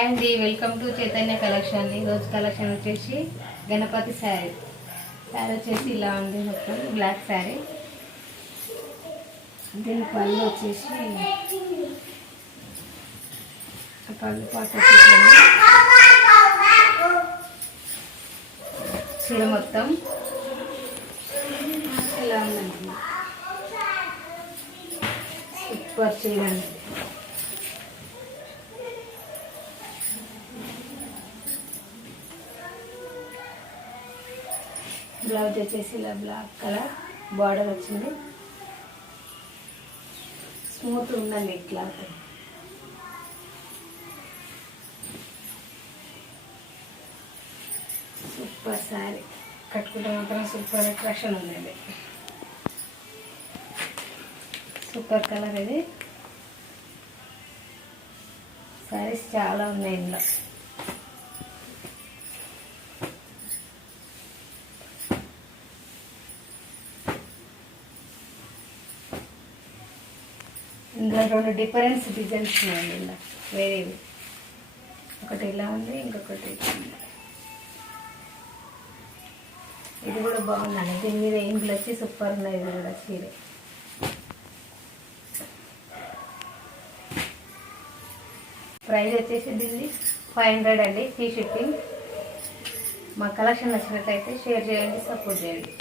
And welcome to Chaitanya కలెక్షన్. ఈరోజు కలెక్షన్ వచ్చేసి గణపతి శారీ వచ్చేసి ఇలా ఉంది. మొత్తం బ్లాక్ శారీ. దీని పళ్ళు వచ్చేసి పళ్ళు పాటు చీర మొత్తం ఇలా ఉందండి. సూపర్ చీర అండి. బ్లౌజ్ వచ్చేసి ఇలా బ్లాక్ కలర్ బార్డర్ వచ్చింది. స్మూత్ ఉందండి క్లాత్. సూపర్ శారీ, కట్టుకుంటే మాత్రం సూపర్ అట్రాక్షన్ ఉందండి. సూపర్ కలర్ ఇది. శారీస్ చాలా ఉన్నాయి ఇందులో. ఇందులో రెండు డిఫరెన్స్ డిజైన్స్ ఉన్నాయండి. ఇలా వేరేవి, ఒకటి ఇలా ఉంది, ఇంకొకటి ఇలా ఉంది. ఇది కూడా బాగుందండి. దీని మీద ఇంట్లో వచ్చి సూపర్ ఉన్నాయి. ఇది కూడా చీర ప్రైస్ వచ్చేసి దీన్ని 500 అండి, ఫ్రీ షిప్పింగ్. మా కలెక్షన్ నచ్చినట్లయితే షేర్ చేయండి, సపోర్ట్ చేయండి.